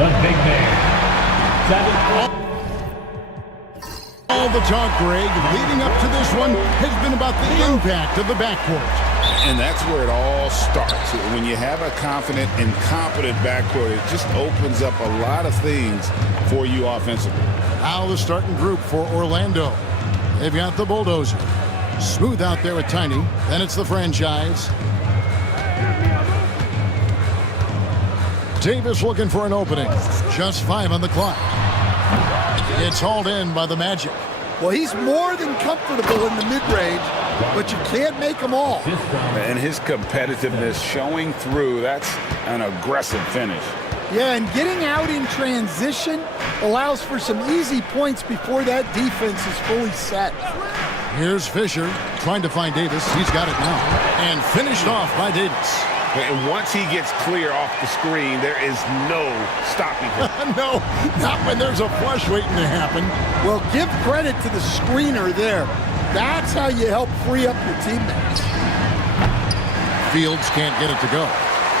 The big man. All the talk, Greg, leading up to this one has been about the impact of the backcourt. And that's where it all starts. When you have a confident and competent backcourt, it just opens up a lot of things for you offensively. Now the starting group for Orlando. They've got the Bulldozer. Smooth out there with Tiny. Then it's the franchise. Davis looking for an opening. Just 5 on the clock. It's hauled in by the Magic. Well, he's more than comfortable in the mid-range, but you can't make them all. And his competitiveness showing through. That's an aggressive finish. Yeah, and getting out in transition allows for some easy points before that defense is fully set. Here's Fisher trying to find Davis. He's got it now. And finished off by Davis. And once he gets clear off the screen, there is no stopping him. No, not when there's a flush waiting to happen. Well, give credit to the screener there. That's how you help free up your teammates. Fields can't get it to go.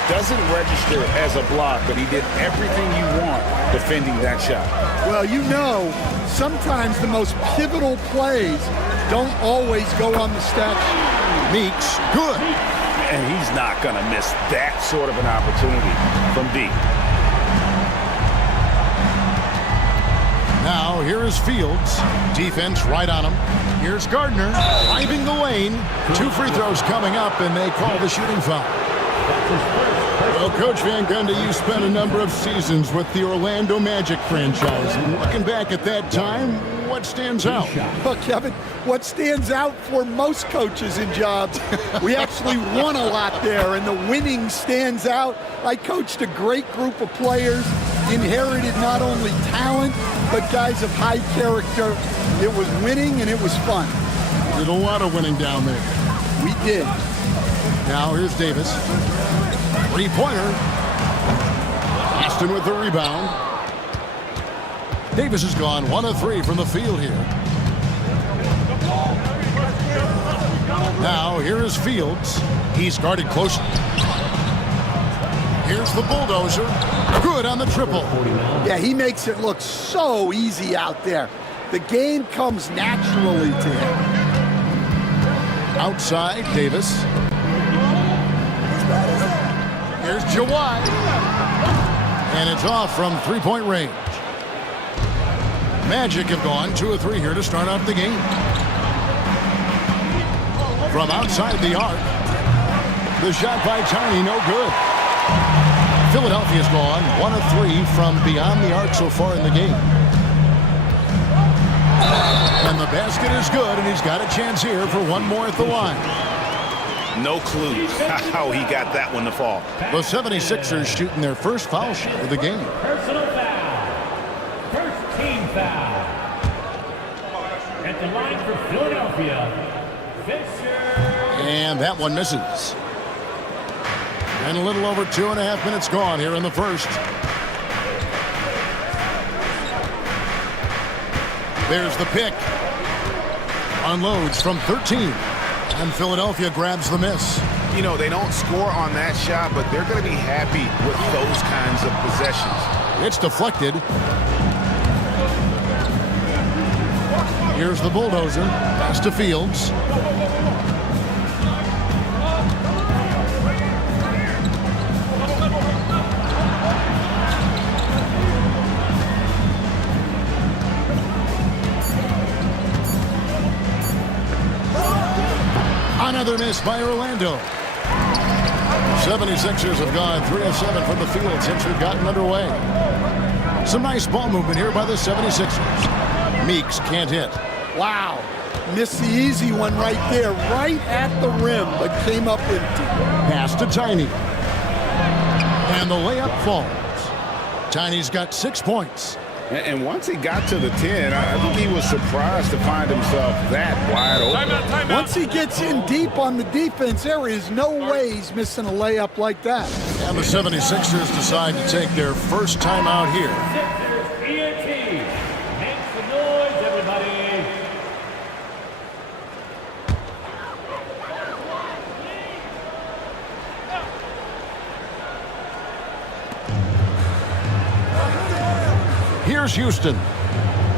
Doesn't register as a block, but he did everything you want defending that shot. Well, you know, sometimes the most pivotal plays don't always go on the stat sheet. Meeks, good. And he's not going to miss that sort of an opportunity from deep. Now, here is Fields. Defense right on him. Here's Gardner driving the lane. 2 free throws coming up, and they call the shooting foul. Well, Coach Van Gundy, you spent a number of seasons with the Orlando Magic franchise. And looking back at that time, what stands out? Well, Kevin, what stands out for most coaches in jobs, we actually won a lot there, and the winning stands out. I coached a great group of players, inherited not only talent, but guys of high character. It was winning, and it was fun. Did a lot of winning down there. We did. Now here's Davis. 3-pointer. Aston with the rebound. Davis has gone 1 of 3 from the field here. Now here is Fields. He's guarded closely. Here's the Bulldozer. Good on the triple. Yeah, he makes it look so easy out there. The game comes naturally to him. Outside, Davis. Here's Jawai. And it's off from 3-point range. Magic have gone 2 of 3 here to start off the game. From outside the arc. The shot by Tiny, no good. Philadelphia's gone 1 of 3 from beyond the arc so far in the game. And the basket is good, and he's got a chance here for 1 more at the line. No clue how he got that one to fall. The 76ers shooting their first foul shot of the game. Personal foul. First team foul. At the line for Philadelphia, Fisher. And that one misses. And a little over 2.5 minutes gone here in the first. There's the pick. Unloads from 13. And Philadelphia grabs the miss. You know, they don't score on that shot, but they're going to be happy with those kinds of possessions. It's deflected. Here's the Bulldozer. Pass to Fields. Another miss by Orlando. 76ers have gone 3 of 7 from the field since we've gotten underway. Some nice ball movement here by the 76ers. Meeks can't hit. Wow. Missed the easy one right there, right at the rim, but came up empty. Pass to Tiny. And the layup falls. Tiny's got 6 points. And once he got to the 10, I think he was surprised to find himself that wide open. Timeout. Once he gets in deep on the defense, there is no way he's missing a layup like that. And the 76ers decide to take their first timeout here. Sixers ENT. Make some noise, everybody. Here's Houston.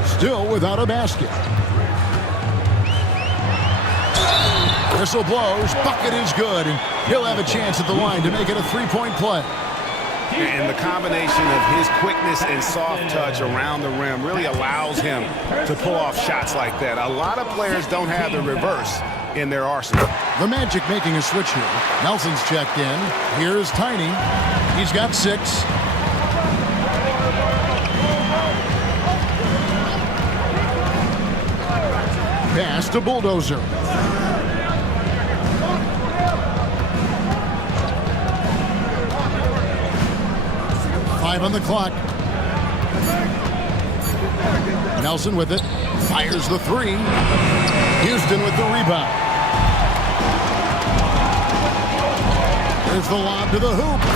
Still without a basket. Whistle blows. Bucket is good. And he'll have a chance at the line to make it a three-point play. And the combination of his quickness and soft touch around the rim really allows him to pull off shots like that. A lot of players don't have the reverse in their arsenal. The Magic making a switch here. Nelson's checked in. Here's Tiny. He's got 6. Pass to Bulldozer. Five on the clock. Nelson with it. Fires the 3. Houston with the rebound. There's the lob to the hoop.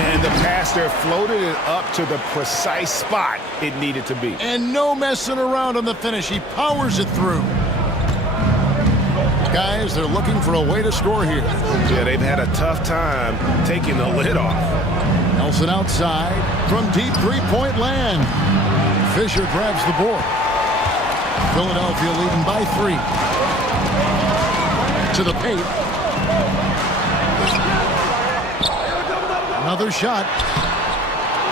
And the pass there floated it up to the precise spot it needed to be. And no messing around on the finish. He powers it through. Guys, they're looking for a way to score here. Yeah, they've had a tough time taking the lid off. Nelson outside from deep three-point land. Fisher grabs the board. Philadelphia leading by 3. To the paint. Another shot.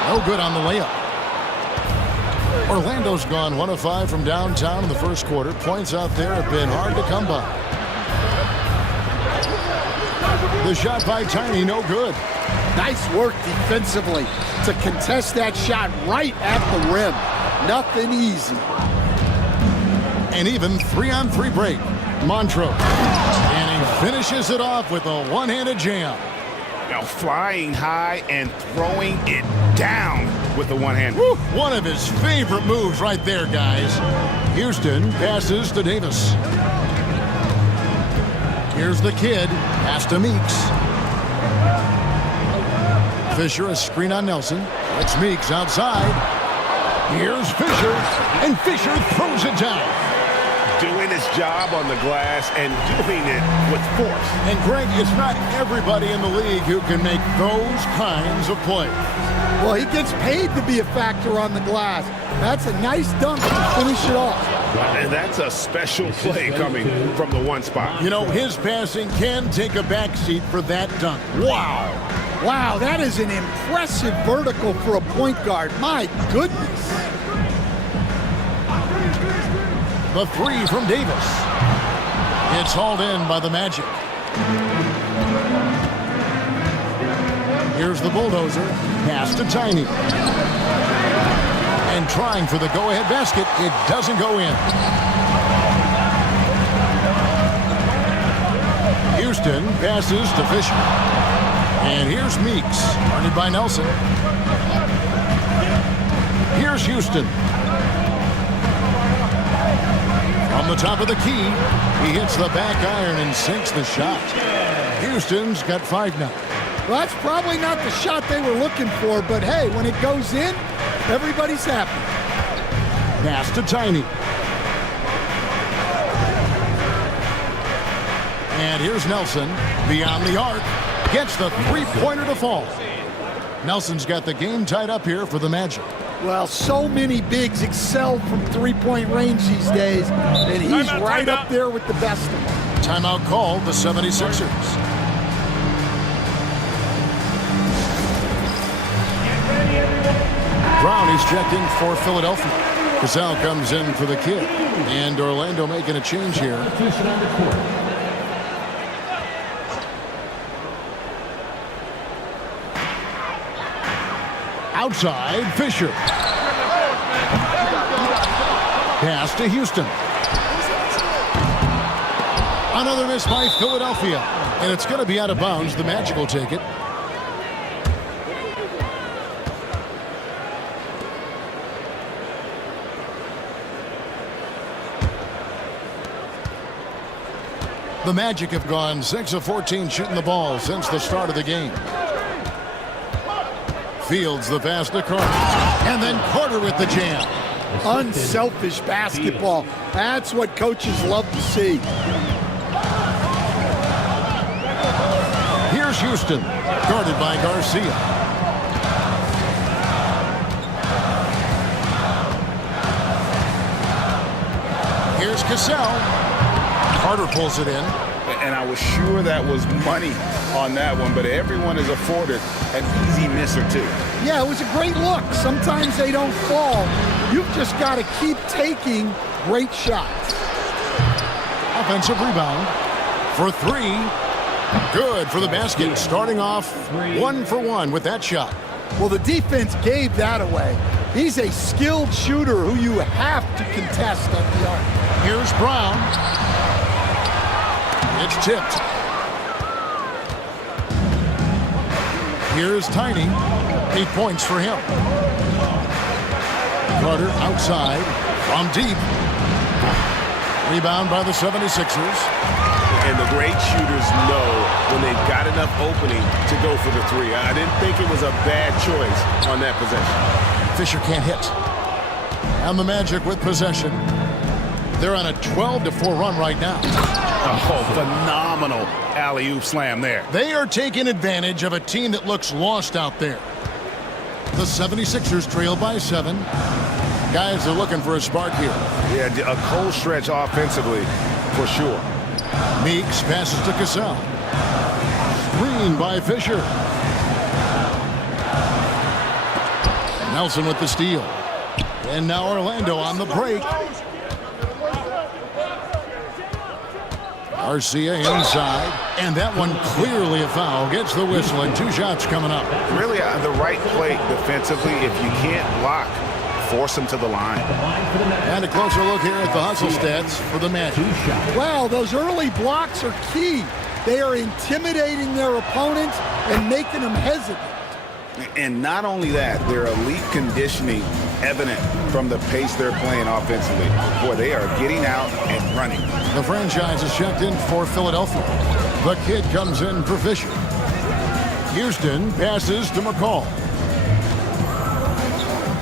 No good on the layup. Orlando's gone 1 of 5 from downtown in the first quarter. Points out there have been hard to come by. The shot by Tiny, no good. Nice work defensively to contest that shot right at the rim. Nothing easy. And even 3-on-3 break. Montrose. And he finishes it off with a one-handed jam. Now flying high and throwing it down with the one hand. Woo, one of his favorite moves right there, guys. Houston passes to Davis. Here's the kid. Pass to Meeks. Fisher, a screen on Nelson. That's Meeks outside. Here's Fisher. And Fisher throws it down. Doing his job on the glass and doing it with force. And Greg, it's not everybody in the league who can make those kinds of plays. Well, he gets paid to be a factor on the glass. That's a nice dunk to finish it off. And that's a special play coming from the one spot. You know, his passing can take a backseat for that dunk. Wow. Wow, that is an impressive vertical for a point guard. My goodness. The 3 from Davis. It's hauled in by the Magic. Here's the Bulldozer. Pass to Tiny. And trying for the go-ahead basket. It doesn't go in. Houston passes to Fisher. And here's Meeks. Guarded by Nelson. Here's Houston. From the top of the key, he hits the back iron and sinks the shot. Houston's got 5 now. Well, that's probably not the shot they were looking for, but hey, when it goes in, everybody's happy. Pass to Tiny. And here's Nelson, beyond the arc, gets the three-pointer to fall. Nelson's got the game tied up here for the Magic. Well, so many bigs excel from three-point range these days, and he's right up there with the best of them. Timeout called the 76ers. Brown is checked in for Philadelphia. Cassell comes in for the kid. And Orlando making a change here. Outside, Fisher. Pass to Houston. Another miss by Philadelphia. And it's going to be out of bounds. The Magic will take it. The Magic have gone 6 of 14 shooting the ball since the start of the game. Fields the pass to Carter. And then Carter with the jam. Unselfish basketball. That's what coaches love to see. Here's Houston, guarded by Garcia. Cassell. Carter pulls it in. And I was sure that was money on that one, but everyone is afforded an easy miss or two. Yeah, it was a great look. Sometimes they don't fall. You've just got to keep taking great shots. Offensive rebound for three. Good for the basket. Starting off 1 for 1 with that shot. Well, the defense gave that away. He's a skilled shooter who you have to contest at the arc. Here's Brown. It's tipped. Here's Tiny. 8 points for him. Carter outside from deep. Rebound by the 76ers. And the great shooters know when they've got enough opening to go for the three. I didn't think it was a bad choice on that possession. Fisher can't hit. And the Magic with possession. They're on a 12-4 run right now. Oh, phenomenal alley-oop slam there. They are taking advantage of a team that looks lost out there. The 76ers trail by 7. Guys are looking for a spark here. Yeah, a cold stretch offensively for sure. Meeks passes to Cassell. Screen by Fisher. Nelson with the steal. And now Orlando on the break. Garcia inside. And that one clearly a foul. Gets the whistle and 2 shots coming up. Really the right play defensively. If you can't block, force them to the line. And a closer look here at the hustle stats for the Magic. Wow, those early blocks are key. They are intimidating their opponents and making them hesitant. And not only that, their elite conditioning evident from the pace they're playing offensively. Boy, they are getting out and running. The franchise is checked in for Philadelphia. The kid comes in for Fisher. Houston passes to McCall.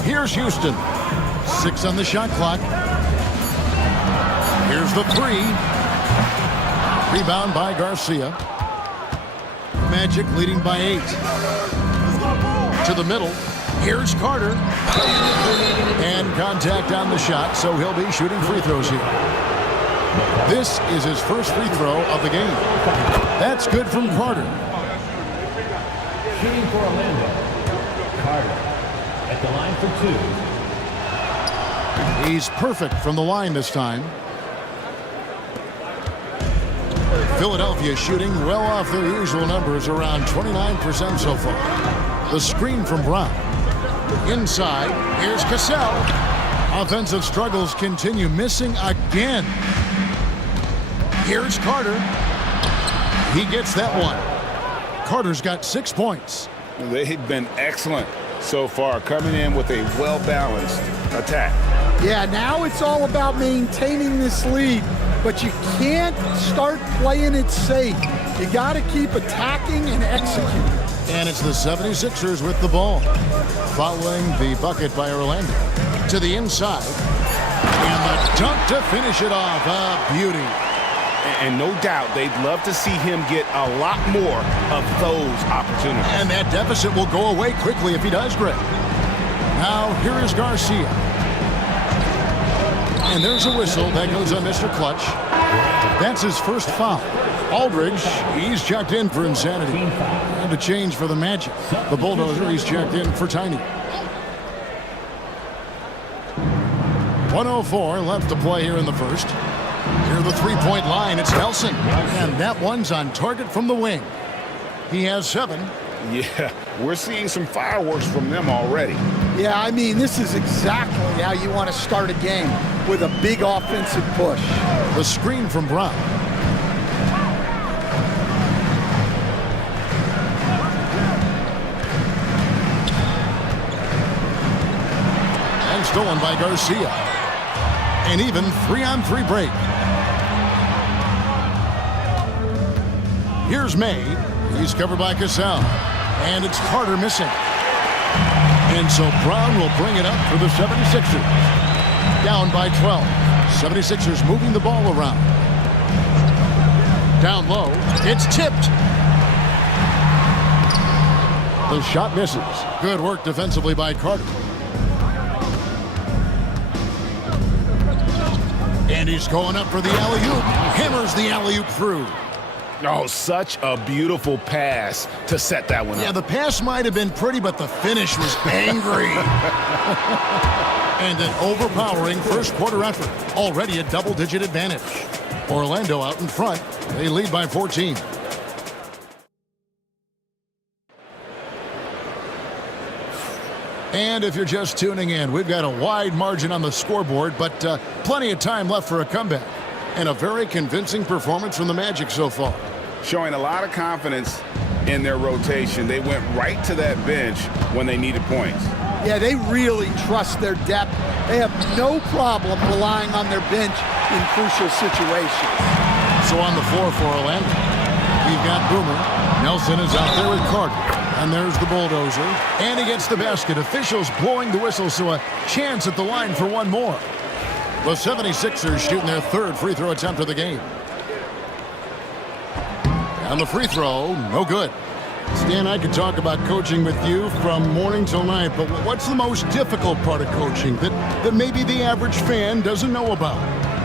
Here's Houston. 6 on the shot clock. Here's the 3. Rebound by Garcia. Magic leading by 8. To the middle. Here's Carter. And contact on the shot, so he'll be shooting free throws here. This is his first free throw of the game. That's good from Carter. Shooting for Orlando. Carter at the line for 2. He's perfect from the line this time. Philadelphia shooting well off their usual numbers, around 29% so far. The screen from Brown. Inside, here's Cassell. Offensive struggles continue, missing again. Here's Carter. He gets that one. Carter's got 6 points. They've been excellent so far, coming in with a well-balanced attack. Yeah, now it's all about maintaining this lead, but you can't start playing it safe. You got to keep attacking and executing. And it's the 76ers with the ball. Following the bucket by Orlando. To the inside. And the dunk to finish it off. A beauty. And no doubt they'd love to see him get a lot more of those opportunities. And that deficit will go away quickly if he does, Greg. Now, here is Garcia. And there's a whistle that goes on Mr. Clutch. That's his first foul. Aldridge, he's checked in for insanity. And a change for the Magic. The Bulldozer, he's checked in for Tiny. 1:04 left to play here in the first. Near the three-point line, it's Nelson. And that one's on target from the wing. He has 7. Yeah, we're seeing some fireworks from them already. Yeah, I mean, this is exactly how you want to start a game, with a big offensive push. The screen from Brown. And stolen by Garcia. An even 3-on-3 break. Here's May. He's covered by Cassell. And it's Carter missing. And so Brown will bring it up for the 76ers. Down by 12. 76ers moving the ball around. Down low. It's tipped. The shot misses. Good work defensively by Carter. And he's going up for the alley-oop. Hammers the alley-oop through. Oh, such a beautiful pass to set that one up. Yeah, the pass might have been pretty, but the finish was angry. And an overpowering first quarter effort. Already a double-digit advantage. Orlando out in front. They lead by 14. And if you're just tuning in, we've got a wide margin on the scoreboard, but plenty of time left for a comeback. And a very convincing performance from the Magic so far. Showing a lot of confidence in their rotation. They went right to that bench when they needed points. Yeah, they really trust their depth. They have no problem relying on their bench in crucial situations. So on the floor for Orlando, we've got Boomer. Nelson is out there with Carter. And there's the bulldozer. And he gets the basket. Officials blowing the whistle, so a chance at the line for one more. The 76ers shooting their third free throw attempt of the game. And the free throw, no good. Stan, I could talk about coaching with you from morning till night, but what's the most difficult part of coaching that maybe the average fan doesn't know about?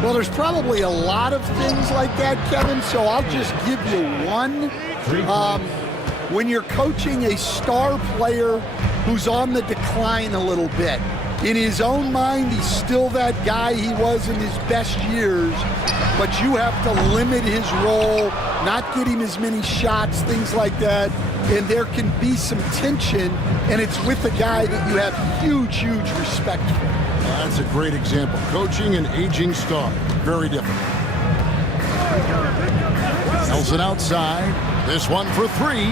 Well, there's probably a lot of things like that, Kevin, so I'll just give you one. When you're coaching a star player who's on the decline a little bit, in his own mind, he's still that guy he was in his best years, but you have to limit his role, not get him as many shots, things like that, and there can be some tension, and it's with a guy that you have huge, huge respect for. That's a great example. Coaching an aging star, very different. Nelson outside. This one for three.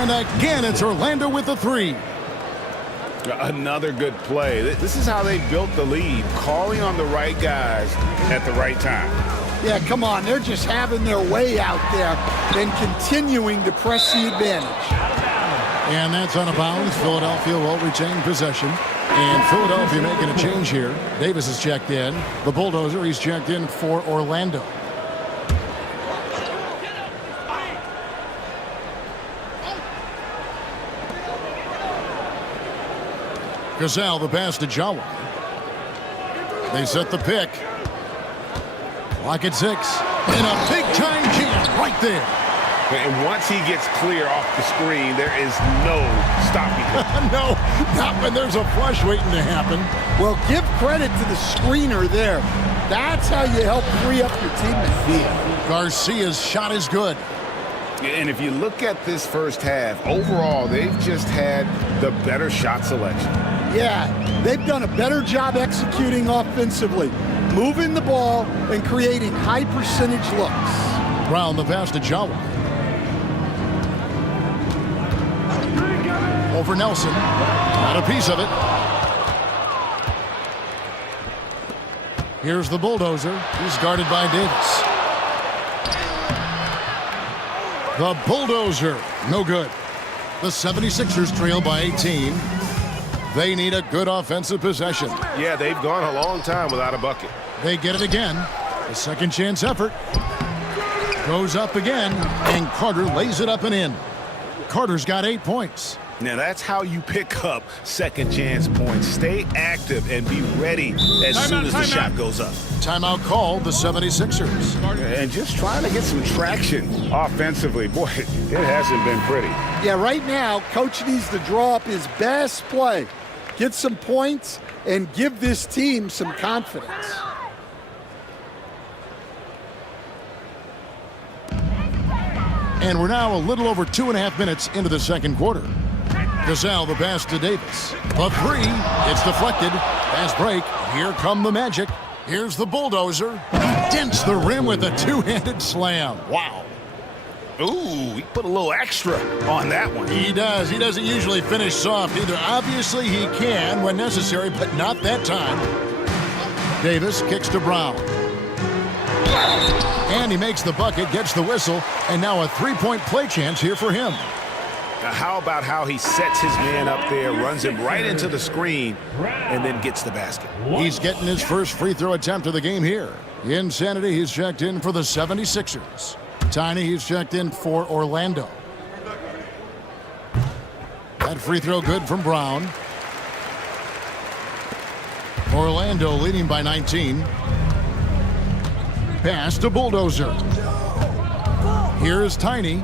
And again, it's Orlando with the three. Another good play. This is how they built the lead, calling on the right guys at the right time. Yeah, come on. They're just having their way out there and continuing to press the advantage. And that's out of bounds. Philadelphia will retain possession. And Philadelphia making a change here. Davis is checked in. The bulldozer, he's checked in for Orlando. Gazelle, the pass to Jawa. They set the pick. Clock at 6. And a big-time jam right there. And once he gets clear off the screen, there is no stopping him. No, not when there's a flush waiting to happen. Well, give credit to the screener there. That's how you help free up your teammates. Garcia's shot is good. And if you look at this first half, overall, they've just had the better shot selection. Yeah, they've done a better job executing offensively, moving the ball and creating high percentage looks. Brown, the pass to Jawa. Over Nelson. Got a piece of it. Here's the bulldozer. He's guarded by Davis. The bulldozer, no good. The 76ers trail by 18. They need a good offensive possession. Yeah, they've gone a long time without a bucket. They get it again. A second chance effort. Goes up again, and Carter lays it up and in. Carter's got 8 points. Now that's how you pick up second chance points. Stay active and be ready as soon as the shot goes up. Timeout called, the 76ers. And just trying to get some traction offensively. Boy, it hasn't been pretty. Yeah, right now, Coach needs to draw up his best play, get some points, and give this team some confidence. And we're now a little over 2.5 minutes into the second quarter. Gazelle, the pass to Davis. The three, it's deflected. Fast break, here come the Magic. Here's the bulldozer. Dents the rim with a two-handed slam. Wow. Ooh, he put a little extra on that one. He does. He doesn't usually finish soft either. Obviously, he can when necessary, but not that time. Davis kicks to Brown. And he makes the bucket, gets the whistle, and now a three-point play chance here for him. Now, how about how he sets his man up there, runs him right into the screen, and then gets the basket? He's getting his first free throw attempt of the game here. Insanity, he's checked in for the 76ers. Tiny, he's checked in for Orlando. That free throw good from Brown. Orlando leading by 19. pass to Bulldozer. Here's Tiny.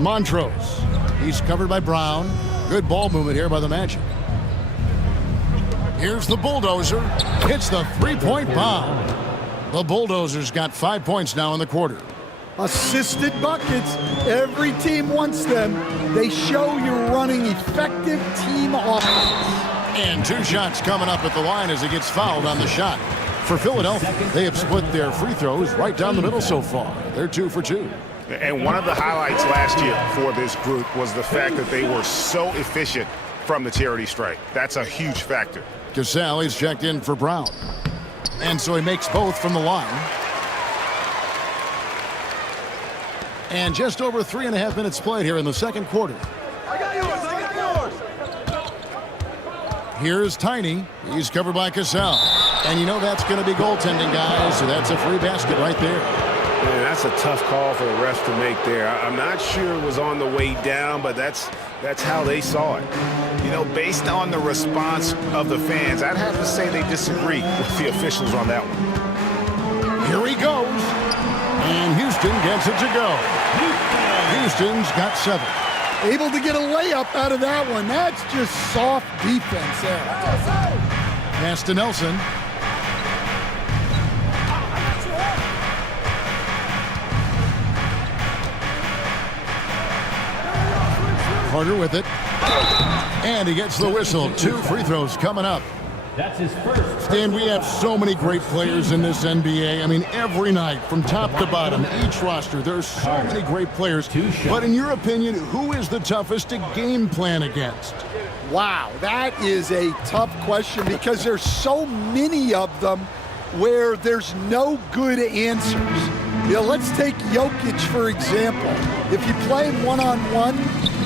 Montrose. He's covered by Brown. Good ball movement here by the Magic. Here's the Bulldozer. Hits the three-point bomb. The Bulldozers got 5 points now in the quarter. Assisted buckets. Every team wants them. They show you're running effective team offense. And 2 shots coming up at the line as he gets fouled on the shot. For Philadelphia, they have split their free throws right down the middle so far. They're 2 for 2. And one of the highlights last year for this group was the fact that they were so efficient from the charity stripe. That's a huge factor. Cassell is checked in for Brown. And so he makes both from the line. And just over 3.5 minutes played here in the second quarter. I got yours. Here's Tiny. He's covered by Cassell. And you know that's going to be goaltending, guys. So that's a free basket right there. Man, that's a tough call for the refs to make there. I'm not sure it was on the way down, but that's how they saw it. You know, based on the response of the fans, I'd have to say they disagree with the officials on that one. Here he goes. And Houston gets it to go. Houston's got 7. Able to get a layup out of that one. That's just soft defense there. Pass to Nelson. Carter with it. And he gets the whistle. 2 free throws coming up. That's his first. Stan, we have so many great players in this NBA. I mean, every night, from top to bottom, each roster, there's so many great players. But in your opinion, who is the toughest to game plan against? Wow, that is a tough question because there's so many of them where there's no good answers. You know, let's take Jokic, for example. If you play him one-on-one,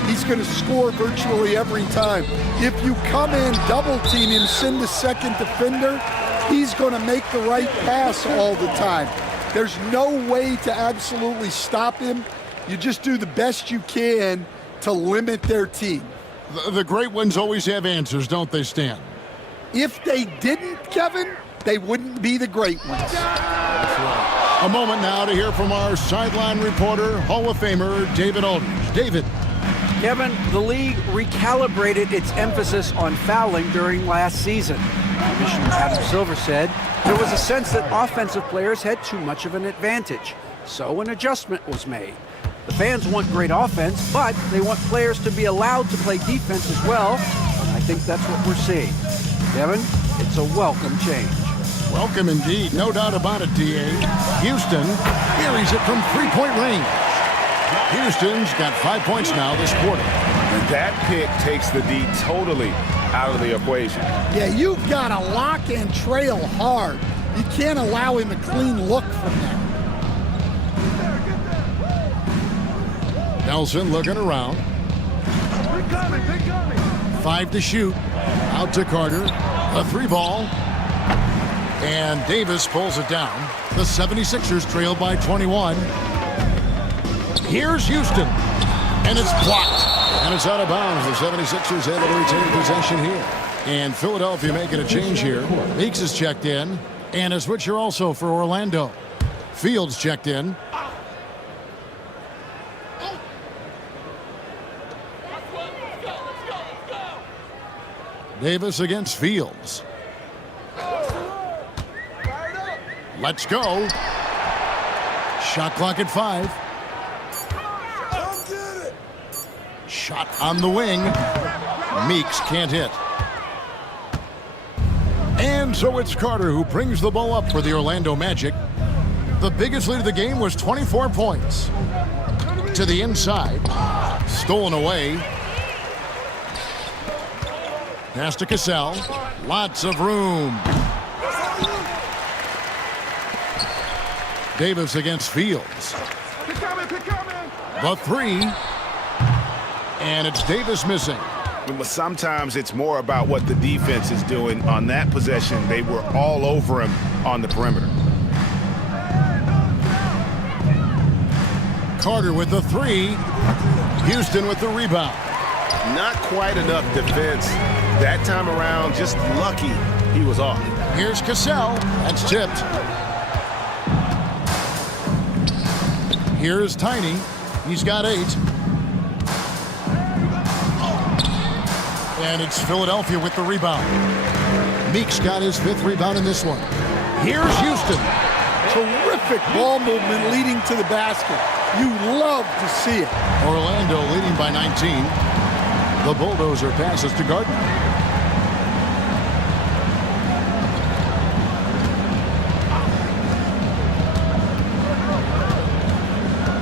he's going to score virtually every time. If you come in, double team him, send the second defender, he's going to make the right pass all the time. There's no way to absolutely stop him. You just do the best you can to limit their team. The great ones always have answers, don't they, Stan? If they didn't, Kevin, they wouldn't be the great ones. A moment now to hear from our sideline reporter, Hall of Famer David Aldridge. David. Kevin, the league recalibrated its emphasis on fouling during last season. Commissioner Adam Silver said there was a sense that offensive players had too much of an advantage, so an adjustment was made. The fans want great offense, but they want players to be allowed to play defense as well. I think that's what we're seeing. Kevin, it's a welcome change. Welcome indeed, no doubt about it, D.A. Houston carries it from three-point range. Houston's got 5 points now this quarter. And that pick takes the D totally out of the equation. Yeah, you've got to lock and trail hard. You can't allow him a clean look from there. Nelson looking around. 5 to shoot. Out to Carter. A 3-ball. And Davis pulls it down. The 76ers trail by 21. Here's Houston. And it's blocked. And it's out of bounds. The 76ers able to retain possession here. And Philadelphia making a change here. Meeks is checked in. And a switcher also for Orlando. Fields checked in. Davis against Fields. Let's go. Shot clock at 5. Shot on the wing. Meeks can't hit. And so it's Carter who brings the ball up for the Orlando Magic. The biggest lead of the game was 24 points. To the inside. Stolen away. Pass to Cassell. Lots of room. Davis against Fields. The 3. And it's Davis missing. But sometimes it's more about what the defense is doing. On that possession, they were all over him on the perimeter. Carter with the 3. Houston with the rebound. Not quite enough defense that time around, just lucky he was off. Here's Cassell. That's tipped. Here's Tiny. He's got 8. And it's Philadelphia with the rebound. Meeks got his 5th rebound in this one. Here's Houston. Terrific ball movement leading to the basket. You love to see it. Orlando leading by 19. The bulldozer passes to Gardner.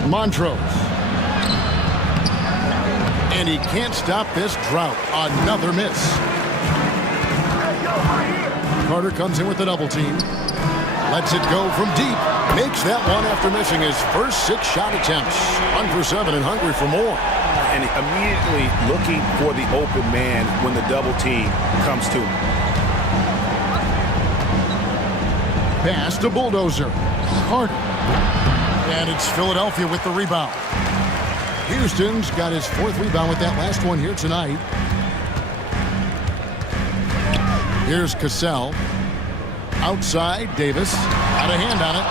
Montrose. And he can't stop this drought. Another miss. Carter comes in with the double team. Lets it go from deep. Makes that one after missing his first 6 shot attempts. 1 for 7 and hungry for more. And immediately looking for the open man when the double team comes to him. Pass to Bulldozer. Carter. And it's Philadelphia with the rebound. Houston's got his 4th rebound with that last one here tonight. Here's Cassell. Outside, Davis. Got a hand on it.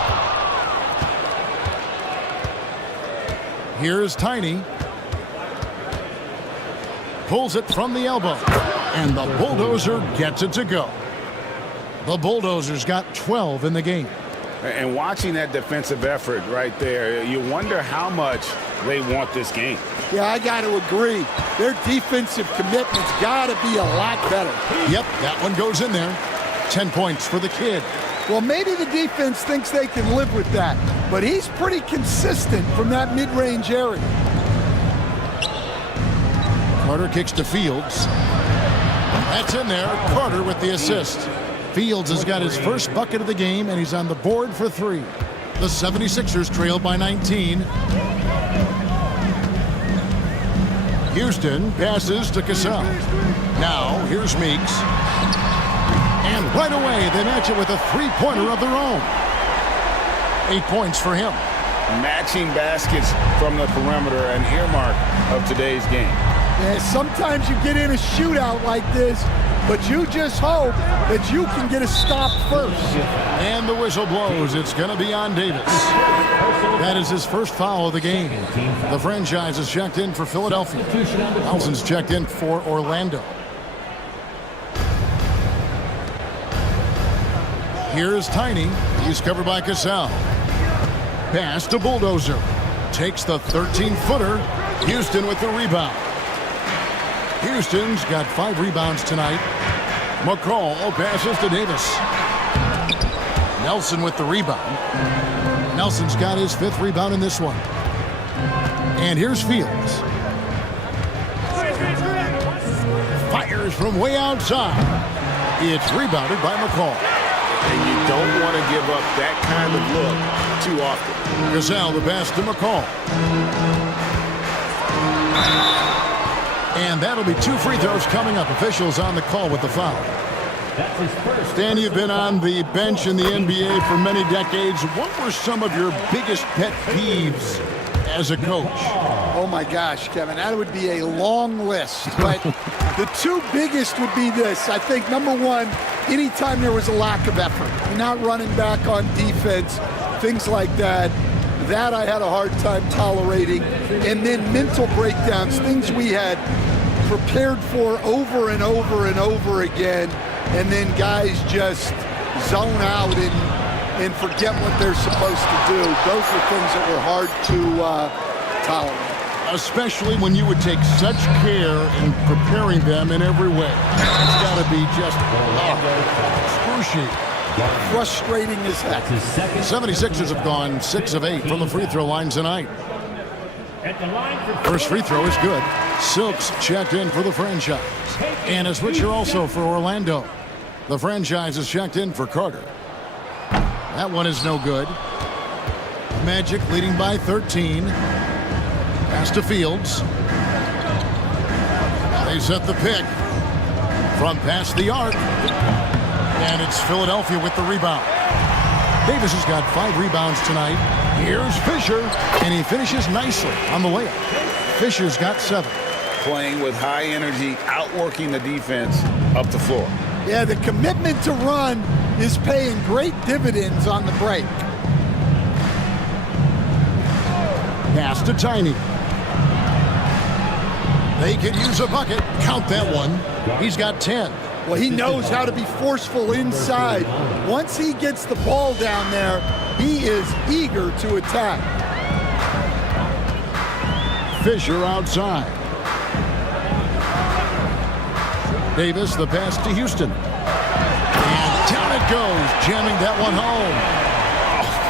Here's Tiny. Pulls it from the elbow. And the Bulldozer gets it to go. The Bulldozers got 12 in the game. And watching that defensive effort right there, you wonder how much they want this game. Yeah, I got to agree. Their defensive commitment's got to be a lot better. Yep, that one goes in there. 10 points for the kid. Well, maybe the defense thinks they can live with that, but he's pretty consistent from that mid-range area. Carter kicks to Fields. That's in there. Carter with the assist. Fields has got his first bucket of the game, and he's on the board for 3. The 76ers trail by 19. Houston passes to Cassell. Now, here's Meeks. And right away, they match it with a 3-pointer of their own. 8 points for him. Matching baskets from the perimeter, an earmark of today's game. Yeah, sometimes you get in a shootout like this, but you just hope that you can get a stop first. And the whistle blows. It's going to be on Davis. That is his first foul of the game. The franchise is checked in for Philadelphia. Nelson's checked in for Orlando. Here's Tiny. He's covered by Cassell. Pass to Bulldozer. Takes the 13-footer. Houston with the rebound. Houston's got 5 rebounds tonight. McCall passes to Davis. Nelson with the rebound. Nelson's got his 5th rebound in this one. And here's Fields. Fires from way outside. It's rebounded by McCall. And you don't want to give up that kind of look too often. Cassell the pass to McCall. And that'll be 2 free throws coming up. Officials on the call with the foul. Stan, you've been on the bench in the NBA for many decades. What were some of your biggest pet peeves as a coach? Oh my gosh, Kevin, that would be a long list. But the 2 biggest would be this. I think number 1, anytime there was a lack of effort, you're not running back on defense, things like that. That I had a hard time tolerating. And then mental breakdowns, things we had prepared for over and over and over again, and then guys just zone out and forget what they're supposed to do. Those were things that were hard to tolerate. Especially when you would take such care in preparing them in every way. It's got to be just excruciating. Frustrating as heck. 76ers have gone 6 of 8 from the free throw line tonight. First free throw is good. Silks checked in for the franchise. And a switcher also for Orlando. The franchise is checked in for Carter. That one is no good. Magic leading by 13. Pass to Fields. They set the pick from past the arc. And it's Philadelphia with the rebound. Davis has got 5 rebounds tonight. Here's Fisher, and he finishes nicely on the layup. Fisher's got 7. Playing with high energy, outworking the defense up the floor. Yeah, the commitment to run is paying great dividends on the break. Pass to Tiny. They could use a bucket. Count that one. He's got 10. Well, he knows how to be forceful inside. Once he gets the ball down there, he is eager to attack. Fisher outside. Davis, the pass to Houston. And down it goes, jamming that one home.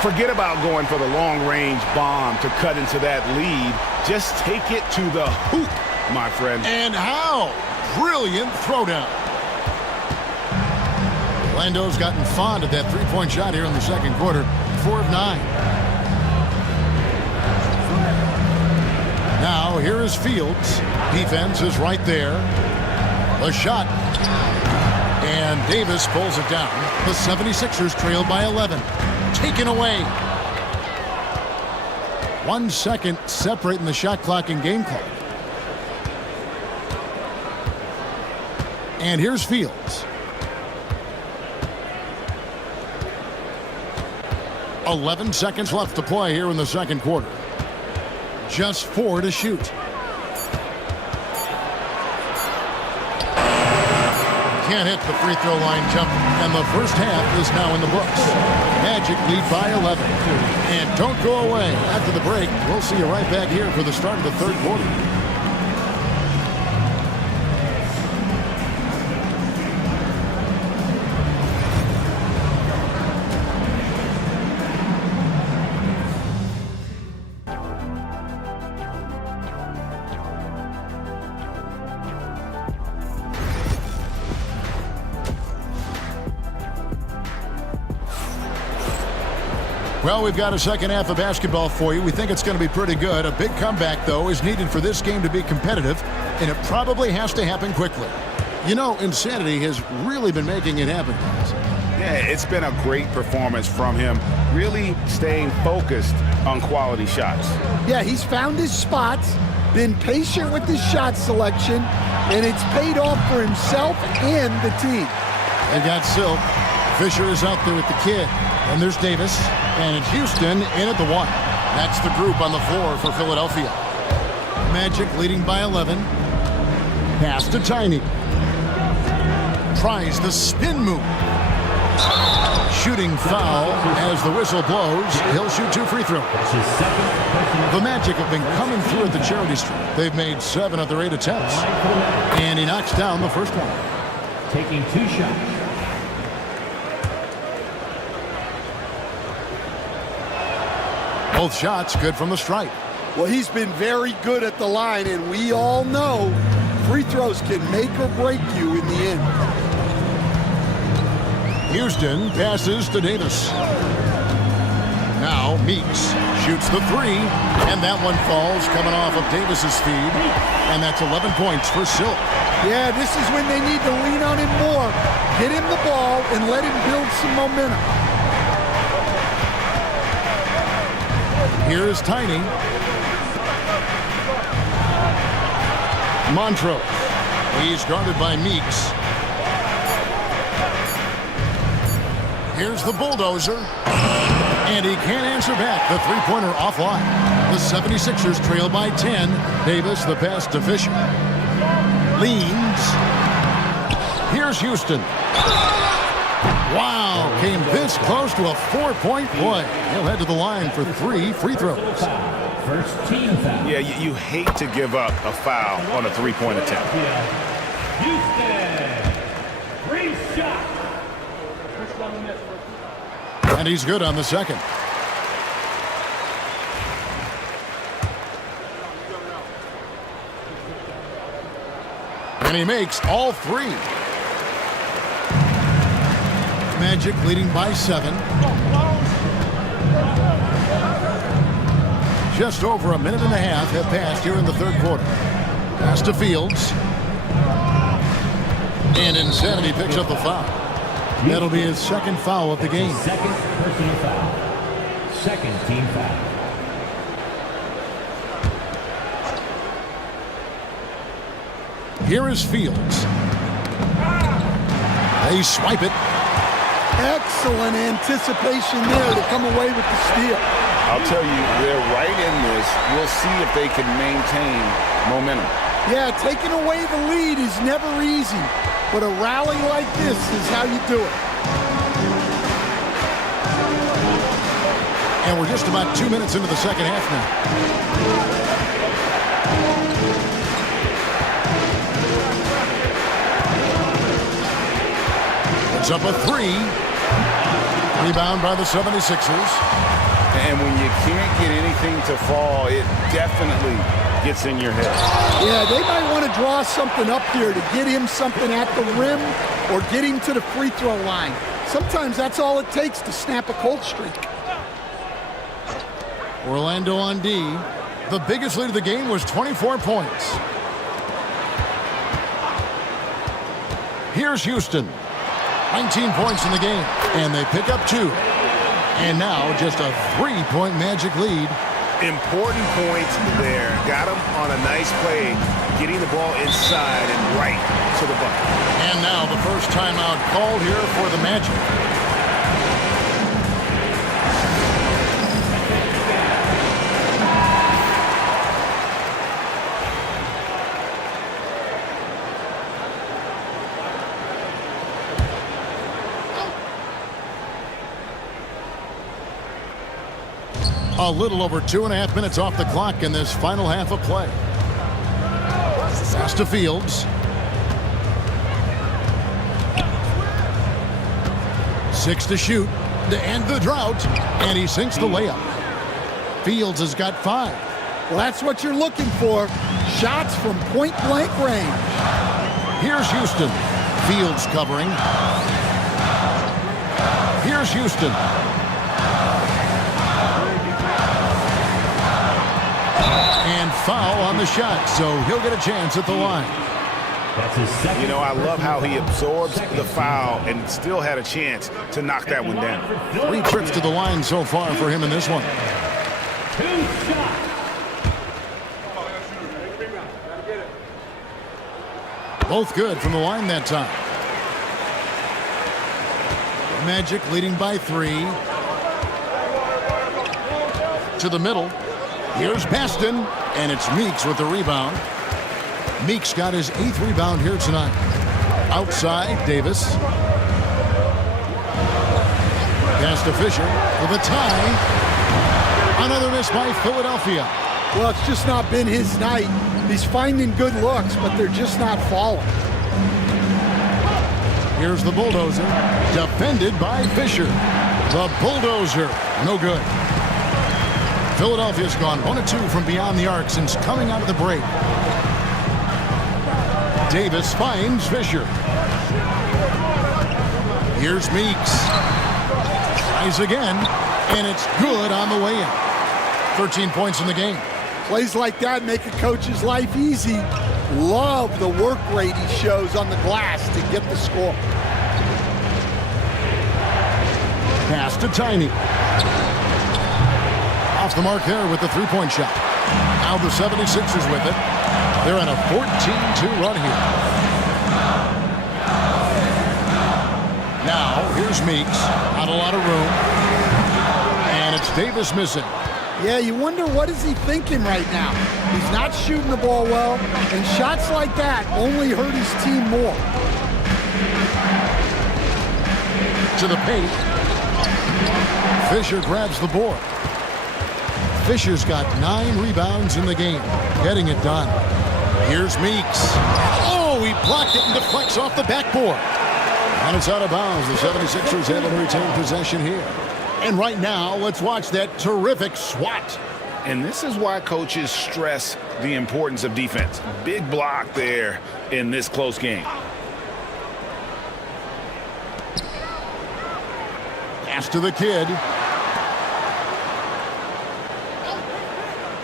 Forget about going for the long-range bomb to cut into that lead. Just take it to the hoop, my friend. And how? Brilliant throwdown. Orlando's gotten fond of that three-point shot here in the second quarter. 4 of 9. Now, here is Fields. Defense is right there. The shot. And Davis pulls it down. The 76ers trail by 11. Taken away. 1 second separating the shot clock and game clock. And here's Fields. 11 seconds left to play here in the second quarter. Just 4 to shoot. Can't hit the free throw line jump, and the first half is now in the books. Magic lead by 11. And don't go away. After the break, we'll see you right back here for the start of the third quarter. Well, we've got a second half of basketball for you. We think it's going to be pretty good. A big comeback, though, is needed for this game to be competitive, and it probably has to happen quickly. You know, insanity has really been making it happen. Yeah, it's been a great performance from him, really staying focused on quality shots. Yeah, he's found his spots, been patient with his shot selection, and it's paid off for himself and the team. They got Silk. Fisher is out there with the kid. And there's Davis. And it's Houston in at the 1. That's the group on the floor for Philadelphia. Magic leading by 11. Pass to Tiny. Tries the spin move. Shooting foul as the whistle blows. He'll shoot 2 free throws. The Magic have been coming through at the charity stripe. They've made 7 of their 8 attempts. And he knocks down the first one. Taking 2 shots. Both shots good from the stripe. Well, he's been very good at the line, and we all know free throws can make or break you in the end. Houston passes to Davis. Now Meeks shoots the 3, and that one falls coming off of Davis's feed, and that's 11 points for Silk. Yeah, this is when they need to lean on him more. Get him the ball and let him build some momentum. Here's Tiny. Montrose. He's guarded by Meeks. Here's the bulldozer. And he can't answer back. The three-pointer offline. The 76ers trail by 10. Davis, the pass to Fisher. Leans. Here's Houston. Wow, came this close to a 4-point play. He'll head to the line for 3 free throws. First team foul. Yeah, you hate to give up a foul on a three-point attempt. Houston, free shot. And he's good on the second. And he makes all 3. Magic leading by 7. Just over a minute and a half have passed here in the third quarter. Pass to Fields. And Insanity picks up the foul. That'll be his second foul of the game. Second personal foul. Second team foul. Here is Fields. They swipe it. Excellent anticipation there to come away with the steal. I'll tell you, they're right in this. We'll see if they can maintain momentum. Yeah, taking away the lead is never easy, but a rally like this is how you do it. And we're just about 2 minutes into the second half now. It's up a 3. Rebound by the 76ers. And when you can't get anything to fall, it definitely gets in your head. Yeah, they might want to draw something up here to get him something at the rim or get him to the free throw line. Sometimes that's all it takes to snap a cold streak. Orlando on D. The biggest lead of the game was 24 points. Here's Houston. 19 points in the game, and they pick up 2. And now just a 3-point Magic lead. Important points there. Got him on a nice play, getting the ball inside and right to the bucket. And now the first timeout called here for the Magic. A little over 2.5 minutes off the clock in this final half of play. Pass to Fields. 6 to shoot to end the drought, and he sinks the layup. Fields has got 5. Well, that's what you're looking for. Shots from point-blank range. Here's Houston. Fields covering. Here's Houston. And foul on the shot, so he'll get a chance at the line. That's his second. You know, I love how he absorbs the foul and still had a chance to knock that one down. 3 trips to the line so far for him in this one. 2 shots. Both good from the line that time. Magic leading by 3. To the middle. Here's Baston, and it's Meeks with the rebound. Meeks got his 8th rebound here tonight. Outside, Davis. Pass to Fisher for the tie. Another miss by Philadelphia. Well, it's just not been his night. He's finding good looks, but they're just not falling. Here's the bulldozer, defended by Fisher. The bulldozer, no good. Philadelphia's gone 1 of 2 from beyond the arc since coming out of the break. Davis finds Fisher. Here's Meeks. Tries again, and it's good on the way in. 13 points in the game. Plays like that make a coach's life easy. Love the work rate he shows on the glass to get the score. Pass to Tiny. Off the mark there with the 3-point shot. Now the 76ers with it. They're on a 14-2 run here. Now here's Meeks. Not a lot of room. And it's Davis missing. Yeah, you wonder what is he thinking right now. He's not shooting the ball well, and shots like that only hurt his team more. To the paint. Fisher grabs the board. Fisher's got 9 rebounds in the game, getting it done. Here's Meeks. Oh, he blocked it and deflects off the backboard. And it's out of bounds. The 76ers able to retain possession here. And right now, let's watch that terrific swat. And this is why coaches stress the importance of defense. Big block there in this close game. Pass to the kid.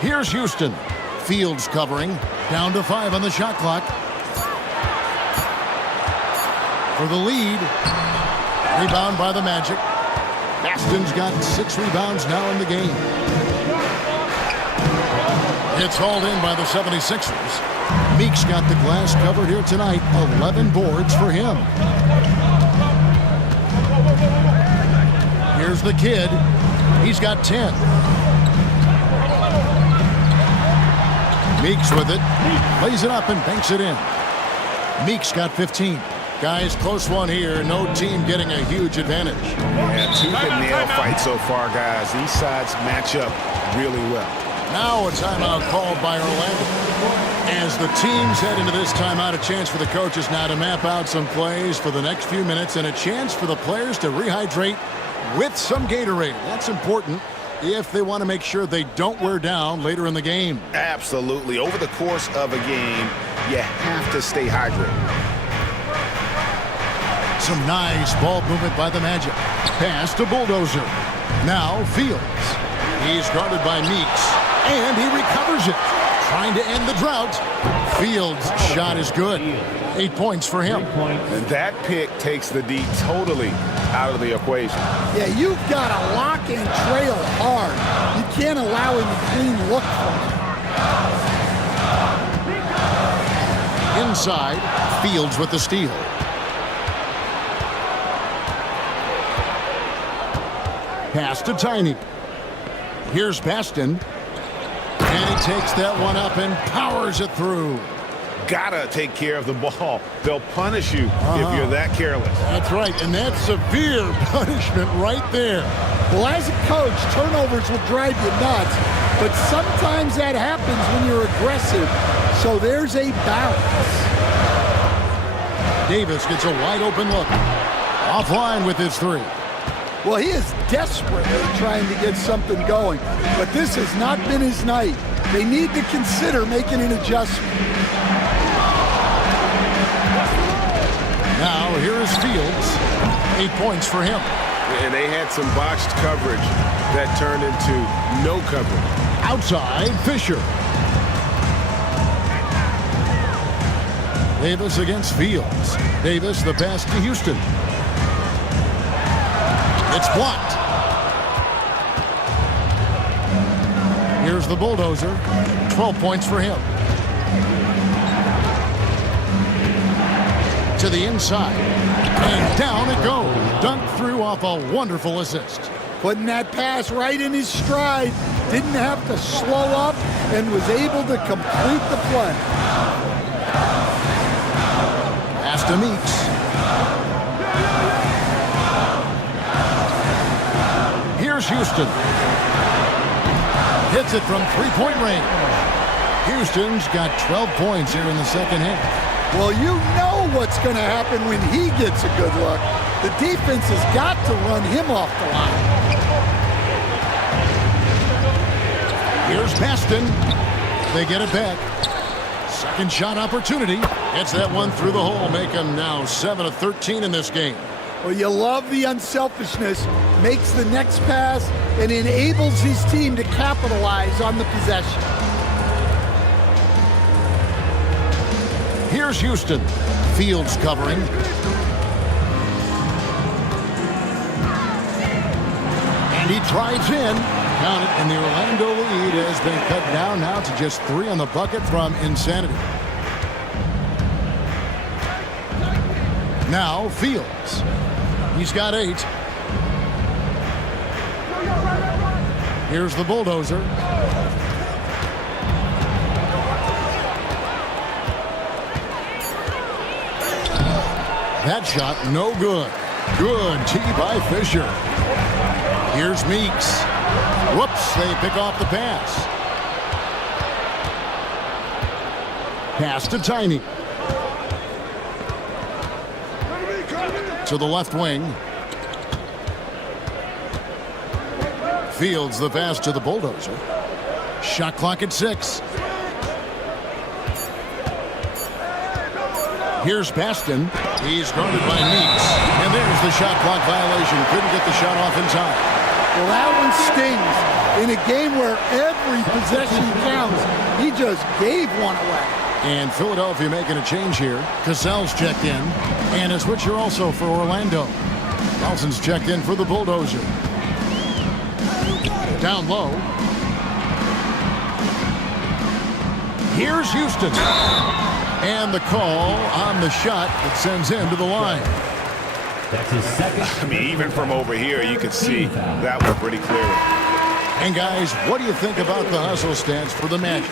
Here's Houston. Fields covering. Down to 5 on the shot clock. For the lead. Rebound by the Magic. Baston's got 6 rebounds now in the game. It's hauled in by the 76ers. Meeks got the glass covered here tonight. 11 boards for him. Here's the kid. He's got 10. Meeks with it. Lays it up and banks it in. Meeks got 15. Guys, close one here. No team getting a huge advantage. Yeah, tooth-and-nail fight so far, guys. These sides match up really well. Now a timeout called by Orlando. As the teams head into this timeout, a chance for the coaches now to map out some plays for the next few minutes and a chance for the players to rehydrate with some Gatorade. That's important if they want to make sure they don't wear down later in the game. Absolutely. Over the course of a game, you have to stay hydrated. Some nice ball movement by the Magic. Pass to Bulldozer. Now Fields. He's guarded by Meeks. And he recovers it. Trying to end the drought. Fields' shot is good. 8 points for him. And that pick takes the D totally out of the equation. Yeah, you've got to lock and trail hard. You can't allow him to clean look from it. Inside, Fields with the steal. Pass to Tiny. Here's Baston. And he takes that one up and powers it through. Gotta take care of the ball. They'll punish you if you're that careless. That's right, and that's severe punishment right there. Well, as a coach, turnovers will drive you nuts, but sometimes that happens when you're aggressive. So there's a balance. Davis gets a wide open look. Offline with his three. Well, he is desperately trying to get something going, but this has not been his night. They need to consider making an adjustment. Now, here is Fields. 8 points for him. And they had some botched coverage that turned into no coverage. Outside, Fisher. Davis against Fields. Davis, the pass to Houston. It's blocked. Here's the Bulldozer. 12 points for him. To the inside. And down it goes. Dunked through off a wonderful assist. Putting that pass right in his stride. Didn't have to slow up and was able to complete the play. Pass to Meeks. Here's Houston. Hits it from three-point range. Houston's got 12 points here in the second half. Well, you know what's going to happen when he gets a good look. The defense has got to run him off the line. Here's Baston. They get it back. Second shot opportunity. Gets that one through the hole. Make him now 7 of 13 in this game. Well, you love the unselfishness. Makes the next pass and enables his team to capitalize on the possession. Here's Houston. Fields covering. And he drives in. Count it, and the Orlando lead has been cut down now to just 3 on the bucket from Insanity. Now Fields. He's got 8. Here's the Bulldozer. That shot, no good. Good tee by Fisher. Here's Meeks. Whoops, they pick off the pass. Pass to Tiny. To the left wing. Fields the pass to the Bulldozer. Shot clock at 6. Here's Baston. He's guarded by Meeks. And there's the shot clock violation. Couldn't get the shot off in time. Well, that one stings. In a game where every possession counts, he just gave one away. And Philadelphia making a change here. Cassell's checked in. And a switcher also for Orlando. Nelson's checked in for the Bulldozer. Down low. Here's Houston. And the call on the shot that sends him to the line. That's his second. I mean, even from over here, you can see that one pretty clearly. And guys, what do you think about the hustle stance for the Magic?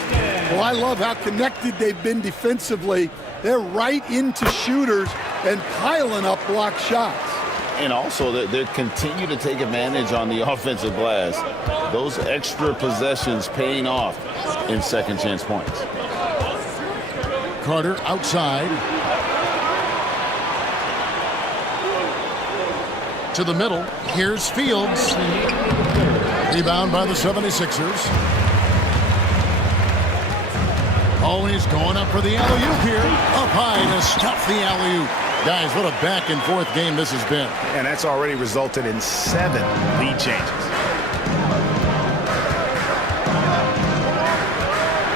Well, I love how connected they've been defensively. They're right into shooters and piling up block shots. And also, they continue to take advantage on the offensive glass. Those extra possessions paying off in second chance points. Carter outside. To the middle. Here's Fields. Rebound by the 76ers. Always going up for the alley-oop here. Up high to stuff the alley-oop. Guys, what a back-and-forth game this has been. And that's already resulted in 7 lead changes.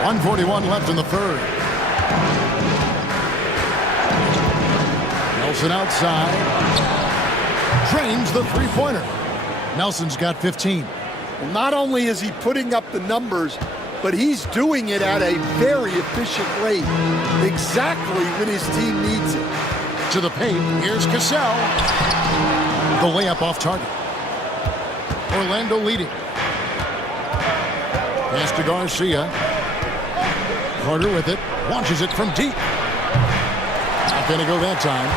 1:41 left in the third. Nelson outside. Drains the three-pointer. Nelson's got 15. Well, not only is he putting up the numbers, but he's doing it at a very efficient rate, exactly when his team needs it. To the paint, here's Cassell. The layup off target. Orlando leading. Pass to Garcia. Carter with it. Launches it from deep. Not going to go that time.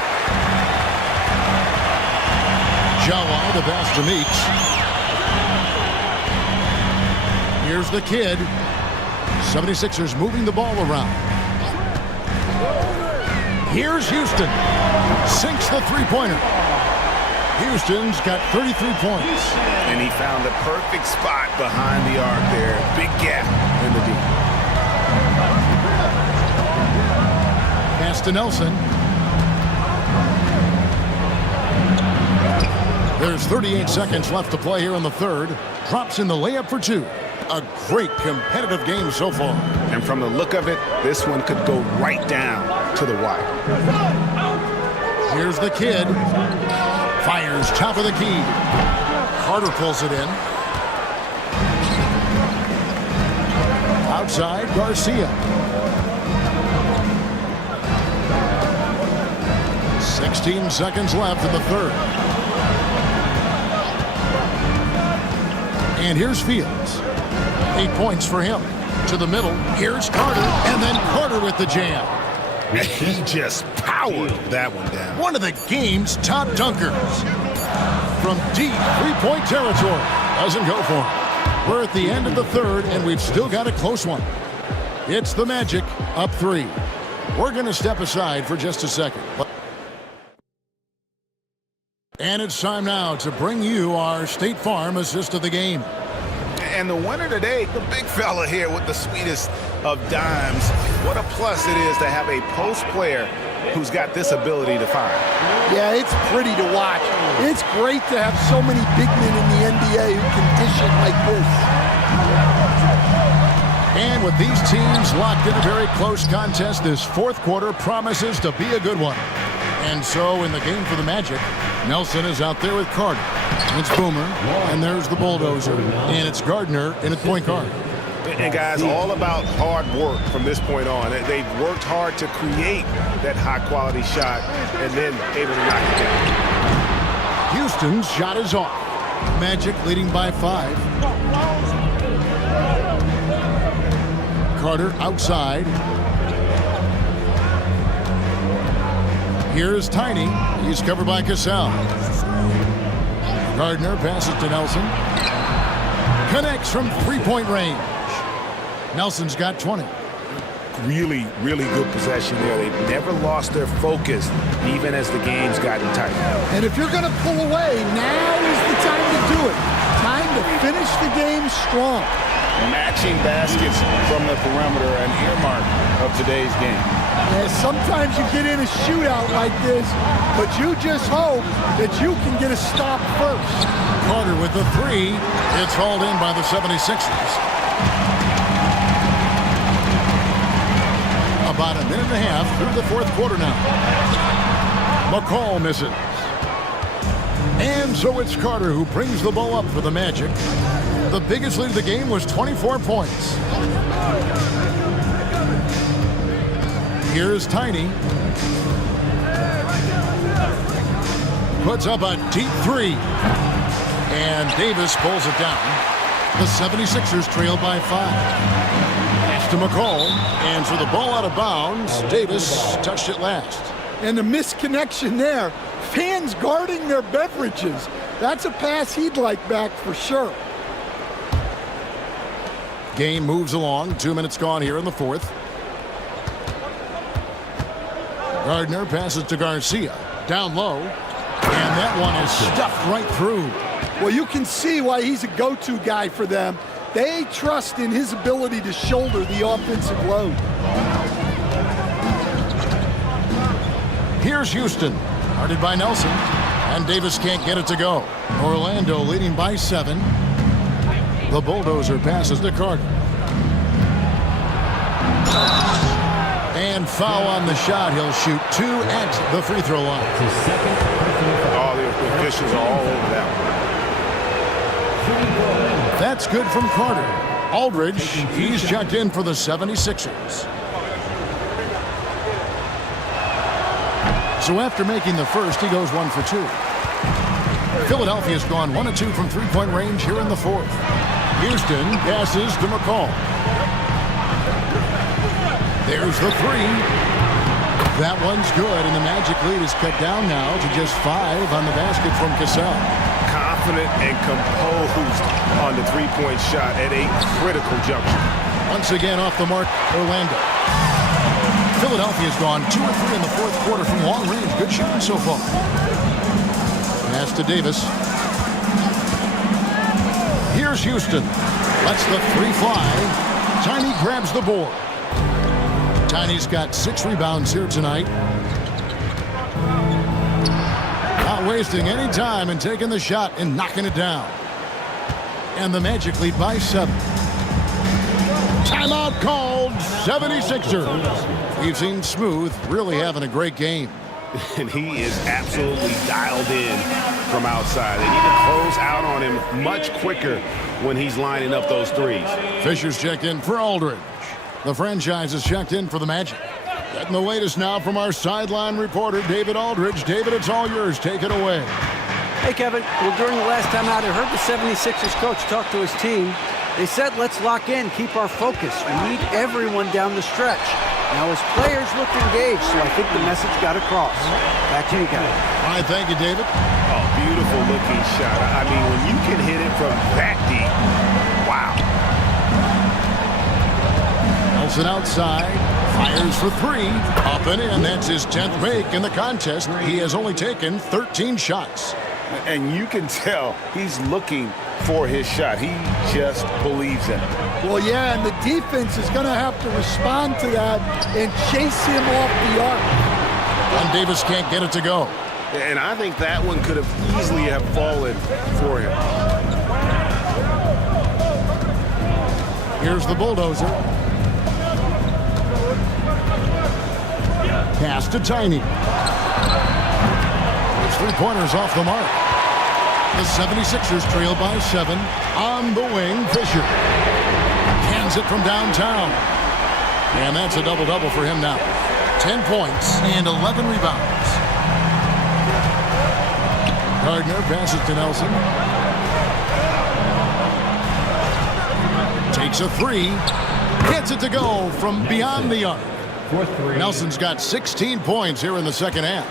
Jawa, the pass to Meeks. Here's the kid. 76ers moving the ball around. Here's Houston. Sinks the three-pointer. Houston's got 33 points. And he found the perfect spot behind the arc there. Big gap in the deep. Pass to Nelson. There's 38 seconds left to play here in the third. Drops in the layup for 2. A great competitive game so far. And from the look of it, this one could go right down to the wire. Here's the kid. Fires top of the key. Carter pulls it in. Outside, Garcia. 16 seconds left in the third. And here's Fields. 8 points for him. To the middle. Here's Carter. And then Carter with the jam. He just powered that one down. One of the game's top dunkers. From deep three-point territory. Doesn't go for him. We're at the end of the third, and we've still got a close one. It's the Magic up 3. We're going to step aside for just a second. And it's time now to bring you our State Farm assist of the game. And the winner today, the big fella here with the sweetest of dimes. What a plus it is to have a post player who's got this ability to fire. Yeah, it's pretty to watch. It's great to have so many big men in the NBA who can dish it like this. And with these teams locked in a very close contest, this fourth quarter promises to be a good one. And so in the game for the Magic, Nelson is out there with Carter. It's Boomer, and there's the bulldozer, and it's Gardner in at point guard. And guys, all about hard work from this point on. They've worked hard to create that high-quality shot and then able to knock it down. Houston's shot is off. Magic leading by 5. Carter outside. Here's Tiny. He's covered by Cassell. Gardner passes to Nelson. Connects from three-point range. Nelson's got 20. Really, really good possession there. They've never lost their focus, even as the game's gotten tight. And if you're going to pull away, now is the time to do it. Time to finish the game strong. Matching baskets from the perimeter, an earmark of today's game. Yeah, sometimes you get in a shootout like this, but you just hope that you can get a stop first. Carter with the 3. It's hauled in by the 76ers. About a minute and a half through the fourth quarter now. McCall misses. And so it's Carter who brings the ball up for the Magic. The biggest lead of the game was 24 points. Here's Tiny. Puts up a deep three. And Davis pulls it down. The 76ers trail by 5. Pass to McCall. And for the ball out of bounds, Davis touched it last. And the misconnection there. Fans guarding their beverages. That's a pass he'd like back for sure. Game moves along. 2 minutes gone here in the fourth. Gardner passes to Garcia. Down low. And that one is stuffed right through. Well, you can see why he's a go-to guy for them. They trust in his ability to shoulder the offensive load. Here's Houston. Guarded by Nelson. And Davis can't get it to go. Orlando leading by 7. The bulldozer passes to Carter. And foul on the shot. He'll shoot 2 at the free throw line. All the officials are all over that one. That's good from Carter. Aldridge, he's checked in for the 76ers. So after making the first, he goes 1 for 2. Philadelphia's gone 1 of 2 from three-point range here in the fourth. Houston passes to McCall. There's the 3. That one's good, and the Magic lead is cut down now to just 5 on the basket from Cassell. Confident and composed on the three-point shot at a critical juncture. Once again off the mark, Orlando. Philadelphia's gone 2 of 3 in the fourth quarter from long range. Good shooting so far. Pass to Davis. Here's Houston. Lets the 3 fly. Tiny grabs the board. Tiny's got 6 rebounds here tonight. Not wasting any time and taking the shot and knocking it down. And the Magic lead by 7. Timeout called. 76ers. We've seen Smooth really having a great game. And he is absolutely dialed in from outside. They need to close out on him much quicker when he's lining up those threes. Fisher's checked in for Aldridge. The franchise is checked in for the Magic. Getting the latest now from our sideline reporter, David Aldridge. David, it's all yours. Take it away. Hey, Kevin. Well, during the last time out, I heard the 76ers coach talk to his team. They said, let's lock in, keep our focus. We need everyone down the stretch. Now, his players looked engaged, so I think the message got across. Back to you guys. All right, thank you, David. Oh, beautiful looking shot. I mean, when you can hit it from that deep, wow. Nelson outside, fires for 3, up and in. That's his 10th make in the contest. He has only taken 13 shots. And you can tell he's looking for his shot. He just believes in it. Well, yeah, and the defense is going to have to respond to that and chase him off the arc. And Davis can't get it to go. And I think that one could have easily have fallen for him. Here's the bulldozer. Pass to Tiny. His three-pointers off the mark. The 76ers trail by 7. On the wing, Fisher. Hands it from downtown. And that's a double-double for him now. 10 points and 11 rebounds. Gardner passes to Nelson. Takes a 3. Gets it to go from beyond the arc. Nelson's got 16 points here in the second half.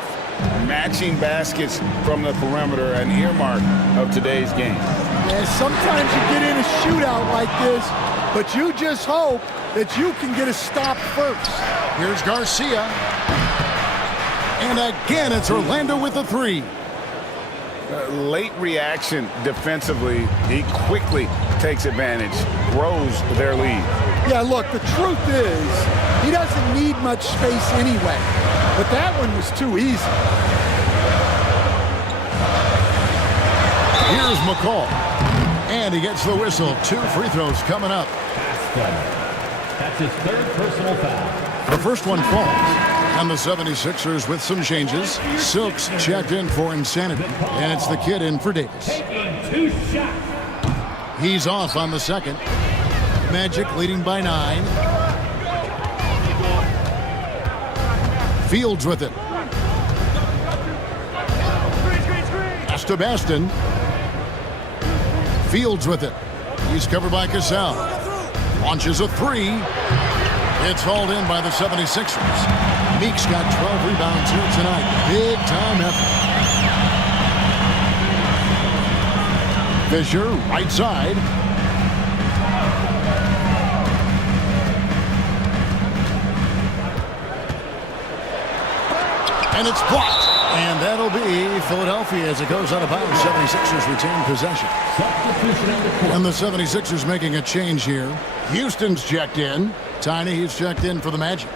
Matching baskets from the perimeter, an earmark of today's game. Yeah, sometimes you get in a shootout like this, but you just hope that you can get a stop first. Here's Garcia. And again, it's Orlando with the 3. Late reaction defensively. He quickly takes advantage, grows their lead. Yeah, look, the truth is he doesn't need much space anyway. But that one was too easy. Here's McCall. And he gets the whistle. 2 free throws coming up. That's his 3rd personal foul. The first one falls. And the 76ers with some changes. Silks checked in for insanity. And it's the kid in for Davis. Taking 2 shots. He's off on the second. Magic leading by 9. Fields with it. Pass to Baston. Fields with it. He's covered by Cassell. Launches a three. It's hauled in by the 76ers. Meeks got 12 rebounds here tonight. Big time effort. Fisher, right side. And it's blocked. And that'll be Philadelphia as it goes out of bounds. 76ers retain possession. And the 76ers making a change here. Houston's checked in. Tiny, he's checked in for the Magic.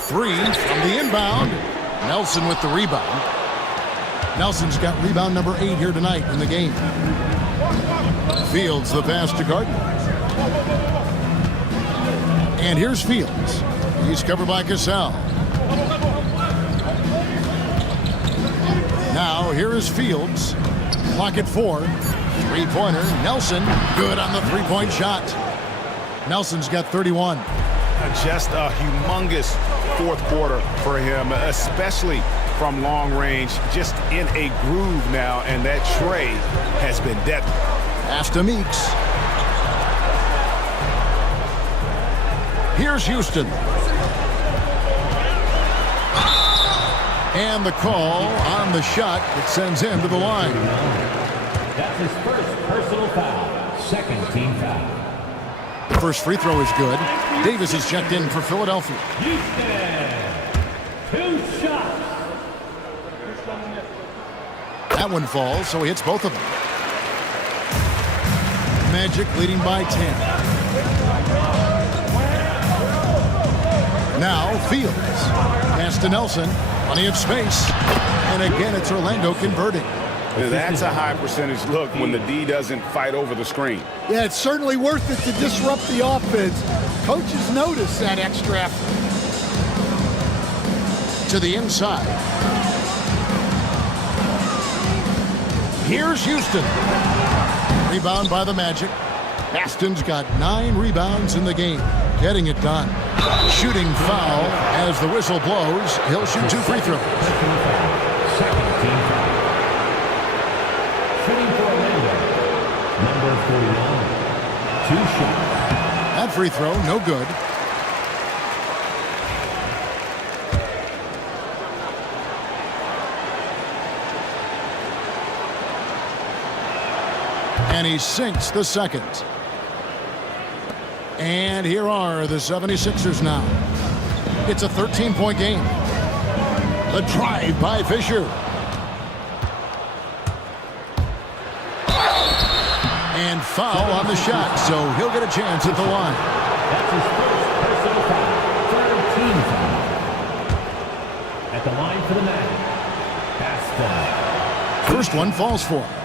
Three from the inbound. Nelson with the rebound. Nelson's got rebound number 8 here tonight in the game. Fields the pass to Gardner. And here's Fields. He's covered by Cassell. Now here is Fields. Clock at 4. Three-pointer. Nelson good on the three-point shot. Nelson's got 31. Just a humongous fourth quarter for him, especially from long range. Just in a groove now, and that trade has been deadly. Pass to Meeks. Here's Houston. And the call on the shot that sends him to the line. That's his first personal foul. Second team foul. The first free throw is good. Davis is checked in for Philadelphia. Houston, 2 shots. That one falls, so he hits both of them. Magic leading by 10. Now Fields. Pass to Nelson. Plenty of space. And again, it's Orlando converting. And that's a high percentage look when the D doesn't fight over the screen. Yeah, it's certainly worth it to disrupt the offense. Coaches notice that extra effort. To the inside. Here's Houston. Rebound by the Magic. Baston's got 9 rebounds in the game. Getting it done. Shooting foul as the whistle blows. He'll shoot 2 free throws. Second team foul. Shooting for Orlando, number 41. 2 shots. That free throw, no good. And he sinks the second. And here are the 76ers now. It's a 13-point game. The drive by Fisher. And foul on the shot, so he'll get a chance at the line. That's his first personal foul. Third team foul. At the line for the Magic. Baston. First one falls for him.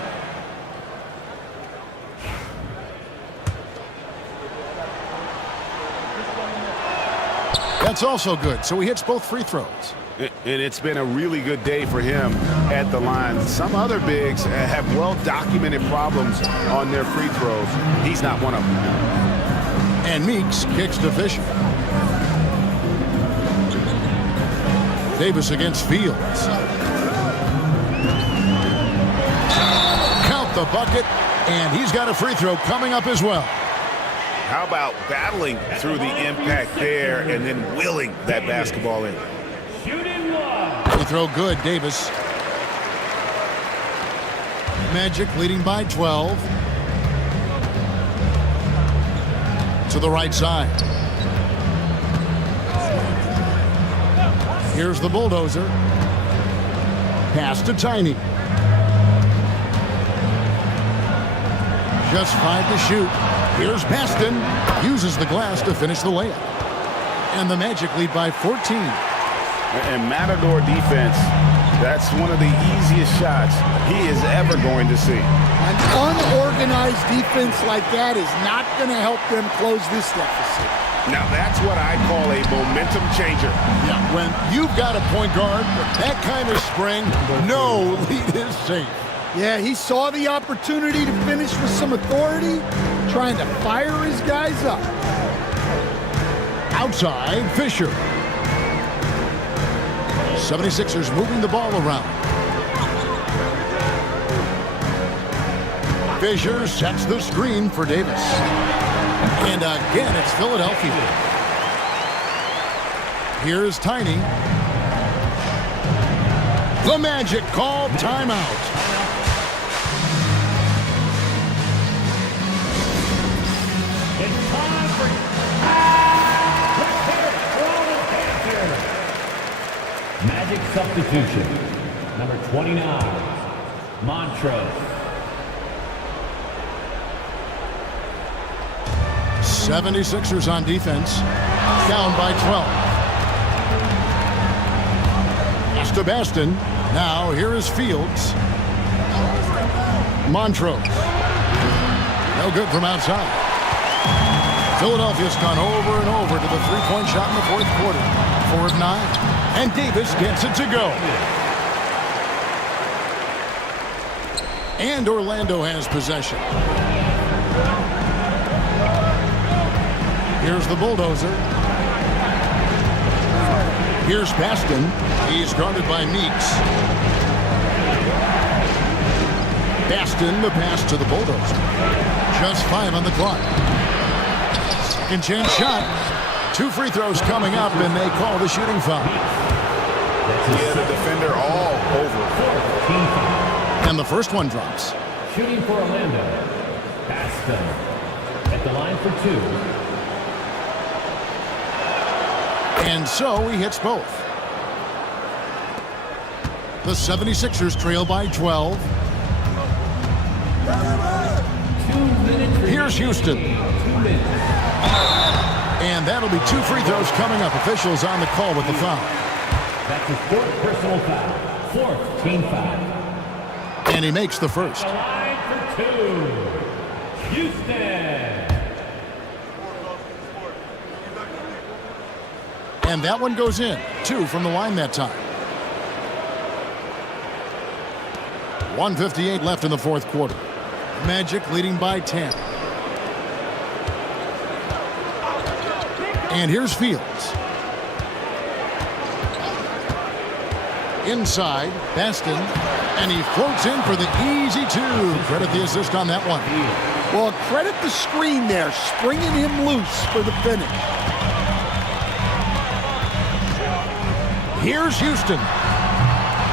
That's also good, so he hits both free throws. And it's been a really good day for him at the line. Some other bigs have well-documented problems on their free throws. He's not one of them. And Meeks kicks to Fisher. Davis against Fields. Count the bucket, and he's got a free throw coming up as well. How about battling through the impact there and then willing that basketball in? Shooting one. Free throw good, Davis. Magic leading by 12. To the right side. Here's the bulldozer. Pass to Tiny. Just 5 to shoot. Here's Baston. Uses the glass to finish the layup. And the Magic lead by 14. And Matador defense, that's one of the easiest shots he is ever going to see. An unorganized defense like that is not going to help them close this deficit. Now that's what I call a momentum changer. Yeah, when you've got a point guard with that kind of spring, no lead is safe. Yeah, he saw the opportunity to finish with some authority, trying to fire his guys up. outside, Fisher. 76ers moving the ball around. Fisher sets the screen for Davis. And again, it's Philadelphia. Here's Tiny. The Magic called timeout. It's time for... Let's hit it. Throw the Panther. Magic substitution. Number 29, Montrez. 76ers on defense. Down by 12. To Baston. Now here is Fields. Montrose. No good from outside. Philadelphia's gone over and over to the three-point shot in the fourth quarter. 4 of 9. And Davis gets it to go. And Orlando has possession. Here's the bulldozer. Here's Baston. He's guarded by Meeks. Baston, the pass to the bulldozer. Just 5 on the clock. Second chance shot. 2 free throws coming up, and they call the shooting foul. Yeah, the defender all over. And the first one drops. Shooting for Orlando. Baston at the line for 2. And so he hits both. The 76ers trail by 12. Here's Houston. And that'll be 2 free throws coming up. Officials on the call with the foul. That's his 4th personal foul. 4th team foul. And he makes the first. The line for 2. Houston. And that one goes in. 2 from the line that time. 1:58 left in the fourth quarter. Magic leading by 10. And here's Fields. Inside, Baston. And he floats in for the easy 2. Credit the assist on that one. Well, credit the screen there, springing him loose for the finish. Here's Houston.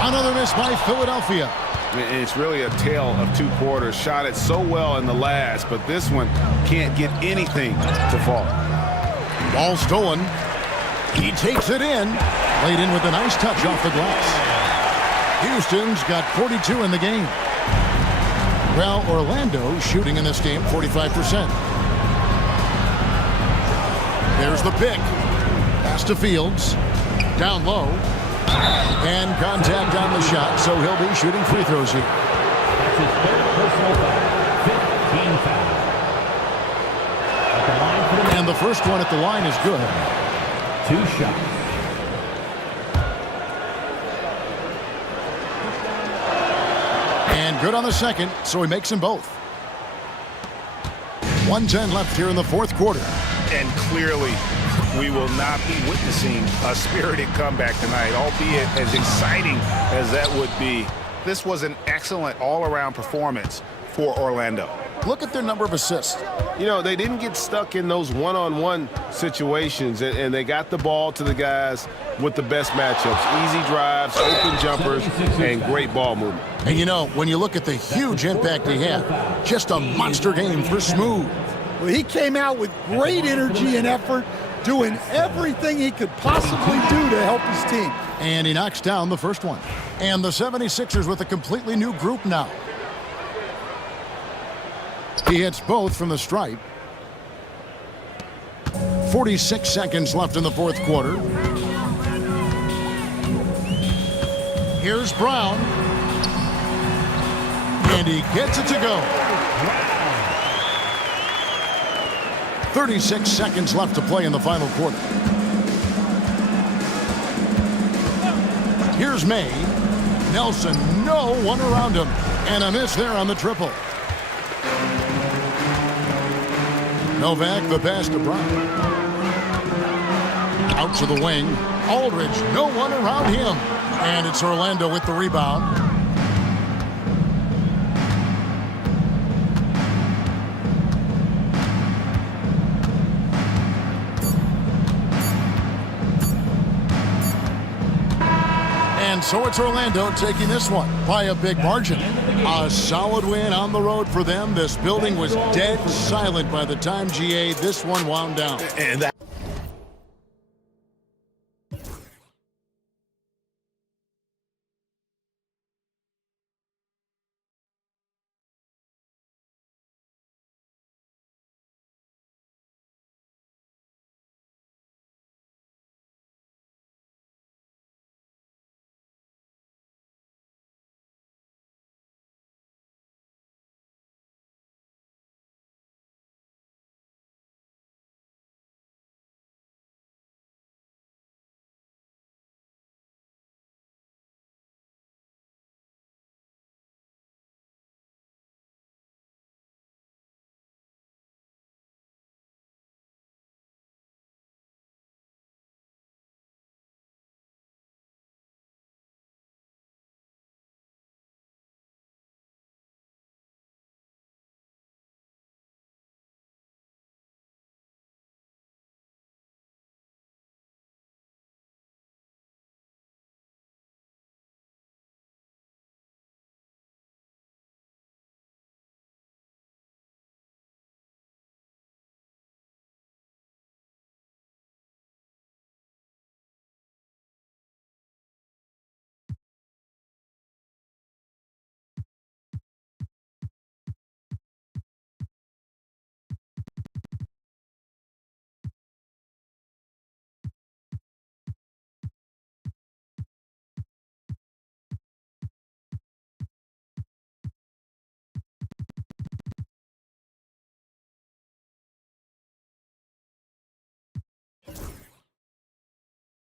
Another miss by Philadelphia. And it's really a tale of 2 quarters. Shot it so well in the last, but this one can't get anything to fall. Ball stolen. He takes it in. Laid in with a nice touch off the glass. Houston's got 42 in the game. Well, Orlando shooting in this game 45%. There's the pick. Pass to Fields. Down low. And contact on the shot, so he'll be shooting free throws here. That's his 3rd personal foul. 5th team foul. At the line for the... And the first one at the line is good. 2 shots. And good on the second, so he makes them both. 1:10 left here in the fourth quarter. And clearly, we will not be witnessing a spirited comeback tonight, albeit as exciting as that would be. This was an excellent all-around performance for Orlando. Look at their number of assists. You know, they didn't get stuck in those one-on-one situations, and they got the ball to the guys with the best matchups. Easy drives, open jumpers, and great ball movement. And you know, when you look at the huge impact he had, just a monster game for Smooth. Well, he came out with great energy and effort, doing everything he could possibly do to help his team. And he knocks down the first one. And the 76ers with a completely new group now. He hits both from the stripe. 46 seconds left in the fourth quarter. Here's Brown. And he gets it to go. 36 seconds left to play in the final quarter. Here's May. Nelson, no one around him. And a miss there on the triple. Novak, the pass to Brown. Out to the wing. Aldridge, no one around him. And it's Orlando with the rebound. And so it's Orlando taking this one by a big margin. A solid win on the road for them. This building was dead silent by the time GA this one wound down. And that